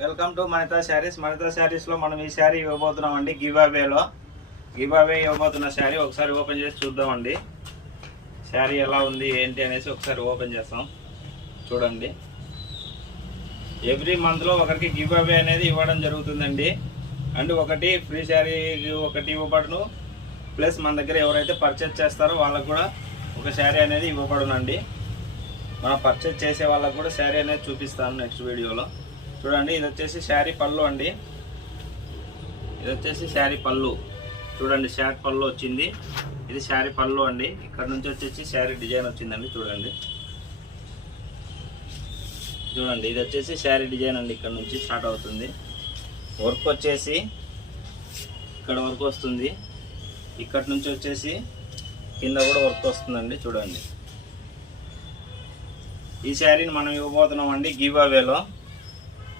Welcome to Manitha sarees. Manitha శారీస్లో మనం ఈ శారీ ఇవ్వబోతున్నామండి. గివ్ అవే ఇవ్వబోతున్న శారీ ఒకసారి ఓపెన్ చేసి చూద్దామండి. శారీ ఎలా ఉంది ఏంటి అనేసి ఒకసారి ఓపెన్ చేస్తాం. చూడండి, ఎవ్రీ మంత్లో ఒకరికి గివ్ అవే అనేది ఇవ్వడం జరుగుతుందండి. అండ్ ఒకటి ఫ్రీ శారీ ఒకటి ఇవ్వబడును, ప్లస్ మన దగ్గర ఎవరైతే పర్చేజ్ చేస్తారో వాళ్ళకు కూడా ఒక శారీ అనేది ఇవ్వబడునండి. మనం పర్చేజ్ చేసే వాళ్ళకు కూడా శారీ అనేది చూపిస్తాను నెక్స్ట్ వీడియోలో. చూడండి, ఇది వచ్చేసి శారీ పళ్ళు అండి. ఇది వచ్చేసి శారీ పళ్ళు. చూడండి, షార్ట్ పళ్ళు వచ్చింది. ఇది శారీ పళ్ళు అండి. ఇక్కడ నుంచి వచ్చేసి శారీ డిజైన్ వచ్చిందండి. చూడండి, ఇది వచ్చేసి శారీ డిజైన్ అండి. ఇక్కడ నుంచి స్టార్ట్ అవుతుంది. వర్క్ వచ్చేసి ఇక్కడ వరకు వస్తుంది. ఇక్కడ నుంచి వచ్చేసి కింద కూడా వర్క్ వస్తుందండి. చూడండి, ఈ శారీని మనం ఇవ్వబోతున్నాం అండి గివ్ అవేలో.